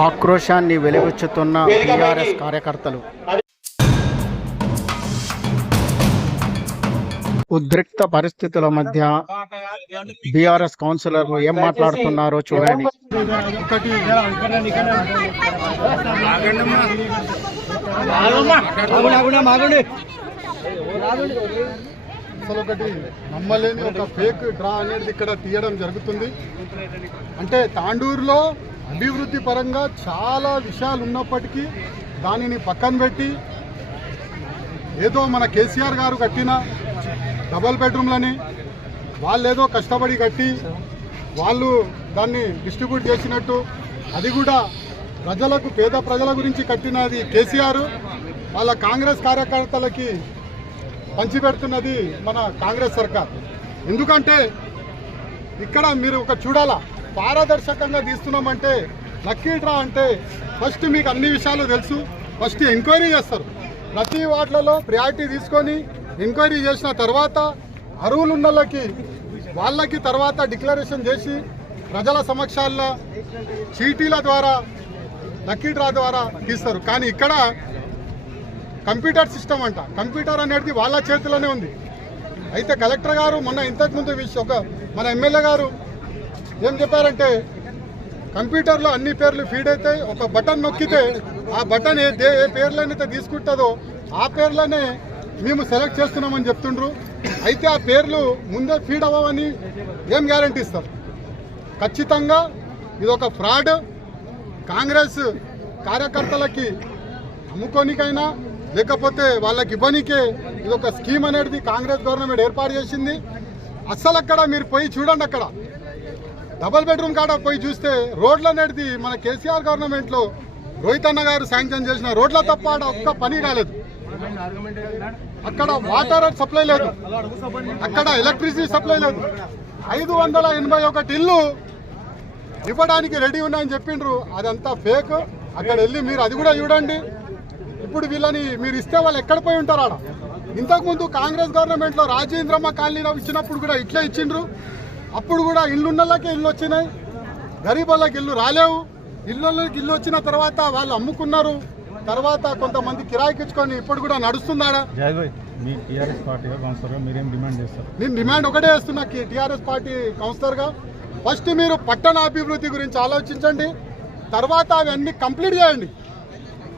ఆక్రోశాన్ని వెలిబుచ్చుతున్న TRS కార్యకర్తలు. ఉద్రిక్త పరిస్థితుల మధ్య బీఆర్ఎస్ కౌన్సిలర్లు ఏం మాట్లాడుతున్నారో చూడండి. అసలు ఒకటి నమ్మలేని ఒక ఫేక్ డ్రా అనేది ఇక్కడ తీయడం జరుగుతుంది. అంటే తాండూరులో అభివృద్ధి పరంగా చాలా విషయాలు ఉన్నప్పటికీ దానిని పక్కన పెట్టి ఏదో మన కేసీఆర్ గారు కట్టిన డబల్ బెడ్రూమ్లని వాళ్ళు ఏదో కష్టపడి కట్టి వాళ్ళు దాన్ని డిస్ట్రిబ్యూట్ చేసినట్టు, అది కూడా ప్రజలకు పేద ప్రజల గురించి కట్టినది కేసీఆర్, వాళ్ళ కాంగ్రెస్ కార్యకర్తలకి పంచిపెడుతున్నది మన కాంగ్రెస్ సర్కార్. ఎందుకంటే ఇక్కడ మీరు ఒక చూడాలా, పారదర్శకంగా తీస్తున్నామంటే లక్కీ డ్రా అంటే ఫస్ట్ మీకు అన్ని విషయాలు తెలుసు, ఫస్ట్ ఎంక్వైరీ చేస్తారు. ప్రతి వార్డులలో ప్రయారిటీ తీసుకొని ఎంక్వైరీ చేసిన తర్వాత అర్హులు ఉన్న వాళ్ళకి తర్వాత డిక్లరేషన్ చేసి ప్రజల సమక్షాల్లో చీటీల ద్వారా లక్కీ డ్రా ద్వారా తీస్తారు. కానీ ఇక్కడ కంప్యూటర్ సిస్టమ్ అంట, కంప్యూటర్ అనేది వాళ్ళ చేతిలోనే ఉంది. అయితే కలెక్టర్ గారు మొన్న ఇంతకుముందు మన ఎమ్మెల్యే గారు ఏం చెప్పారంటే, కంప్యూటర్లో అన్ని పేర్లు ఫీడ్ అయితే ఒక బటన్ నొక్కితే ఆ బటన్ ఏ పేర్లనైతే తీసుకుంటుందో ఆ పేర్లనే మేము సెలెక్ట్ చేస్తున్నామని చెప్తుండ్రు. అయితే ఆ పేర్లు ముందే ఫీడ్ అవ్వవని ఏం గ్యారంటీ ఇస్తారు? ఖచ్చితంగా ఇదొక ఫ్రాడ్. కాంగ్రెస్ కార్యకర్తలకి అమ్ముకోనికైనా లేకపోతే వాళ్ళకి ఇవ్వనికే ఇదొక స్కీమ్ అనేది కాంగ్రెస్ గవర్నమెంట్ ఏర్పాటు చేసింది. అస్సలు అక్కడ మీరు పోయి చూడండి, అక్కడ డబల్ బెడ్రూమ్ కాడ పోయి చూస్తే రోడ్లు అనేది మన కేసీఆర్ గవర్నమెంట్లో రోహిత్ అన్న గారు శాంక్షన్ చేసిన రోడ్ల తప్ప ఒక్క పని కాలేదు. అక్కడ వాటర్ సప్లై లేదు, అక్కడ ఎలక్ట్రిసిటీ సప్లై లేదు. 581 ఇల్లు ఇవ్వడానికి రెడీ ఉన్నాయని చెప్పిండ్రు, అదంతా ఫేక్. అక్కడ వెళ్ళి మీరు అది కూడా చూడండి. ఇప్పుడు వీళ్ళని మీరు ఇస్తే వాళ్ళు ఎక్కడ పోయి ఉంటారు? ఆడ ఇంతకుముందు కాంగ్రెస్ గవర్నమెంట్లో రాజేంద్రమ్మ కాలనీలో ఇచ్చినప్పుడు కూడా ఇట్లే ఇచ్చిండ్రు. అప్పుడు కూడా ఇల్లున్నోళ్ళకే ఇల్లు వచ్చినాయి, గరీబ్ వాళ్ళకి ఇల్లు రాలేవు. ఇల్లుకి ఇల్లు వచ్చిన తర్వాత వాళ్ళు అమ్ముకున్నారు, తర్వాత కొంతమంది కిరాయికి ఇచ్చుకొని ఇప్పుడు కూడా నడుస్తున్నాడా? నేను డిమాండ్ ఒకటే చేస్తున్నా టీఆర్ఎస్ పార్టీ కౌన్సిలర్గా, ఫస్ట్ మీరు పట్టణ అభివృద్ధి గురించి ఆలోచించండి, తర్వాత అవన్నీ కంప్లీట్ చేయండి.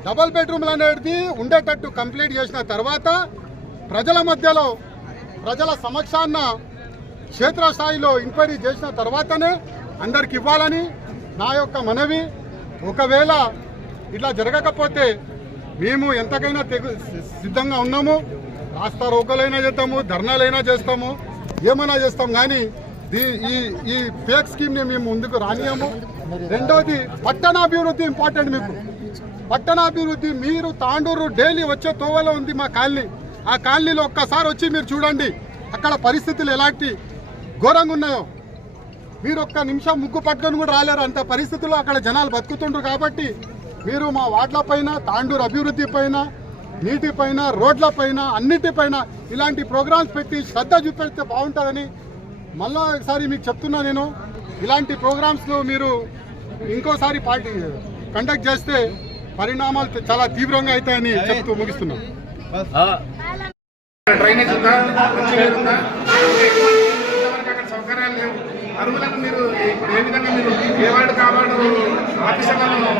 డబల్ బెడ్రూమ్లు అనేది ఉండేటట్టు కంప్లీట్ చేసిన తర్వాత ప్రజల మధ్యలో ప్రజల సమక్షాన్న క్షేత్రస్థాయిలో ఎంక్వైరీ చేసిన తర్వాతనే అందరికి ఇవ్వాలని నా యొక్క మనవి. ఒకవేళ ఇట్లా జరగకపోతే మేము ఎంతకైనా సిద్ధంగా ఉన్నాము. రాస్తా రోకలైనా చేస్తాము, ధర్నాలైనా చేస్తాము, ఏమైనా చేస్తాం. కానీ ఈ ఫేక్ స్కీమ్ని మేము ముందుకు రానియము. రెండోది పట్టణాభివృద్ధి ఇంపార్టెంట్. మీకు పట్టణాభివృద్ధి, మీరు తాండూరు డైలీ వచ్చే తోవలో ఉంది మా కాలనీ. ఆ కాలనీలో ఒక్కసారి వచ్చి మీరు చూడండి అక్కడ పరిస్థితులు ఎలాంటి ఘోరంగా ఉన్నాయో. మీరు ఒక్క నిమిషం ముగ్గు పట్టుకొని కూడా రాలేరు, అంత పరిస్థితుల్లో అక్కడ జనాలు బతుకుతుండ్రు. కాబట్టి మీరు మా వార్డుల పైన, తాండూరు అభివృద్ధి పైన, నీటి పైన, రోడ్ల పైన, అన్నిటిపైన ఇలాంటి ప్రోగ్రామ్స్ పెట్టి శ్రద్ధ చూపెడితే బాగుంటుందని మళ్ళా ఒకసారి మీకు చెప్తున్నా. నేను ఇలాంటి ప్రోగ్రామ్స్లో మీరు ఇంకోసారి పార్టీ కండక్ట్ చేస్తే పరిణామాలు చాలా తీవ్రంగా అవుతాయని చెప్తూ ముగిస్తున్నాం. డ్రైనేజ్ ఉందా, అక్కడ సౌకర్యాలు లేవు. అరువులకు మీరు ఇప్పుడు ఏ విధంగా మీరు ఏ వార్డు కావాడు ఆఫీసర్లను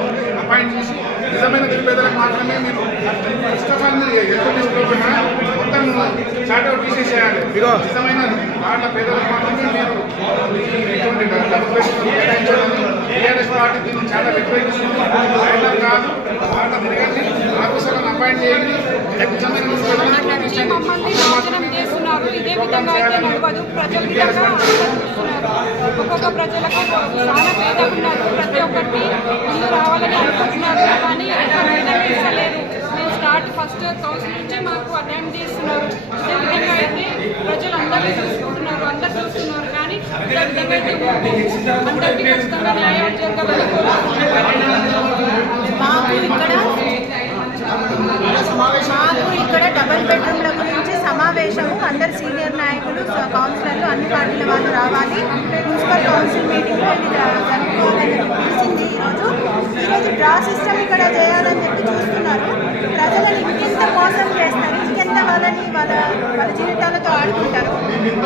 అపాయింట్ చేసి నిజమైన నిరుపేదలకు మాత్రమే మీరు ఫస్ట్ ఆఫ్ ఆల్ మీరు ఎక్కువ తీసుకోకుండా మొత్తం చార్ట్అవుట్ తీసేసేయాలి. నిజమైన వాళ్ళ పేదలకు మాత్రమే మీరు ఇటువంటి కేటాయించాలని టీఆర్ఎస్ పార్టీ దీన్ని చాలా వ్యతిరేకిస్తుంది. అయినా కాదు, వాళ్ళ తిరగండి, ఆఫీసర్లను అపాయింట్ చేయండి. మమ్మల్ని నాశనం చేస్తున్నారు. ఇదే విధంగా అయితే నడవదు. ప్రజల విధంగా ఒక్కొక్క ప్రజలకు చాలా పేదగా ఉన్నారు. ప్రతి ఒక్కరికి ఇల్లు రావాలని అనుకుంటున్నారు, కానీ ఇస్తలేరు. మేము ఫస్ట్ కౌన్సిల్ నుంచే మాకు అటెండ్ చేస్తున్నారు. ఇదే విధంగా అయితే ప్రజలు అందరూ చూసుకుంటున్నారు, అందరు చూస్తున్నారు. కానీ ఇదే విధంగా అయితే అందరికీ ఖచ్చితంగా న్యాయం జరగాలని మాకు ఇక్కడ డబల్ బెడ్రూమ్ల గురించి సమావేశము, అందరు సీనియర్ నాయకులు, కౌన్సిలర్లు, అన్ని పార్టీల వాళ్ళు రావాలి, మున్సిపల్ కౌన్సిల్ మీటింగ్లో జరుపుకోవాలని తెలిసింది. ఈరోజు ఇక్కడ చేయాలని చెప్పి చూస్తున్నారు. ప్రజలను ఇంకెంత మోసం చేస్తారు, ఇంకెంత వాళ్ళ జీవితాలతో ఆడుకుంటారు.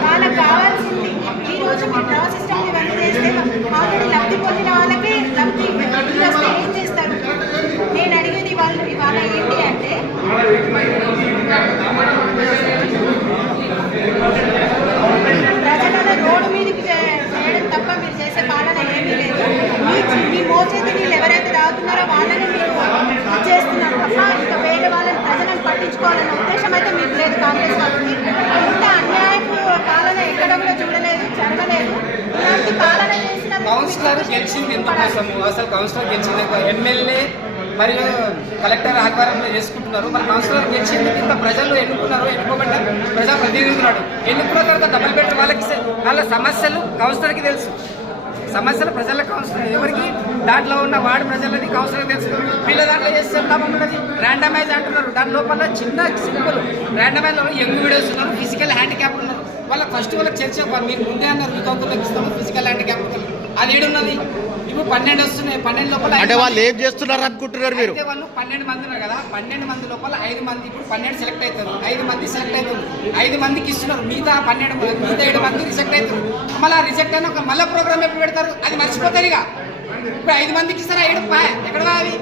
వాళ్ళకి కావాల్సింది ఈ రోజు మీ డ్రా సిస్టమ్ ఇవన్నీ చేస్తే ఆల్రెడీ లబ్ధి పొందిన వాళ్ళకి లబ్ధి వస్తే ఏం చేస్తారు? నేను అడిగేది వాళ్ళు ఇవాళ ఏంటి అంటే ప్రజలను రోడ్డు మీదకి చేయడం తప్ప మీరు చేసే పాలన ఏమీ లేదు. మీ మోచేతి నీళ్ళు ఎవరైతే తాగుతున్నారో వాళ్ళని మీరు చేస్తున్నారు తప్ప ఇంకా వేరే వాళ్ళని ప్రజలను పట్టించుకోవాలన్న ఉద్దేశం అయితే మీకు లేదు. కాంగ్రెస్ వాళ్ళకి ఇంత అన్యాయపు పాలన ఎక్కడ కూడా చూడలేదు, జరగలేదు. ఇలాంటి పాలన చేసిన కౌన్సిలర్ గెలిచింది ఎందుకోసము? అసలు కౌన్సిలర్ గెలిచింది ఎమ్మెల్యే మరియు కలెక్టర్ ఆధ్వర్యంలో చేసుకుంటున్నారు. మరి కౌన్సిలర్ గెలిచింది ఇంత ప్రజలు ఎన్నుకోబడ్డ ప్రజాప్రతినిధులు ఎన్నుకున్న తర్వాత డబుల్ బెడ్రూమ్ వాళ్ళకి వాళ్ళ సమస్యలు కౌన్సిలర్కి తెలుసు. సమస్యలు ప్రజల కౌన్సిలర్ ఎవరికి దాంట్లో ఉన్న వార్డు ప్రజలది కౌన్సిలర్ తెలుసు. వీళ్ళ దాంట్లో చేస్తే లాభం ఉన్నది. ర్యాండమైజ్ అంటున్నారు. దాని లోపల చిన్న సింపుల్ ర్యాండమైజ్లో యంగ్ వీడియోస్ ఉన్నారు, ఫిజికల్ హ్యాండిక్యాప్ ఉన్నారు. వాళ్ళకి ఫస్ట్ వాళ్ళకి చర్చ మీరు ముందే అన్నారు వికౌతులకు ఇస్తాము ఫిజికల్ హ్యాండిక్యాప్ అది ఏడున్నది. ఇప్పుడు 12 వస్తున్నాయి. 12 లోపల అంటే వాళ్ళు ఏం చేస్తున్నారు అనుకుంటున్నారు మీరు? వాళ్ళు 12 మంది ఉన్నారు కదా, 12 మంది లోపల 5 మంది ఇప్పుడు 12 సెలెక్ట్ అవుతారు. 5 మంది సెలెక్ట్ అవుతారు. 5 మందికి ఇస్తున్నారు. మిగతా 7 మంది రిజెక్ట్ అవుతారు. మళ్ళీ రిజెక్ట్ అయినా ఒక మళ్ళీ ప్రోగ్రామ్ ఎప్పుడు పెడతారు? అది మర్చిపోతారు. ఇక ఇప్పుడు 5 మందికి ఇస్తారా? ఎక్కడ అవి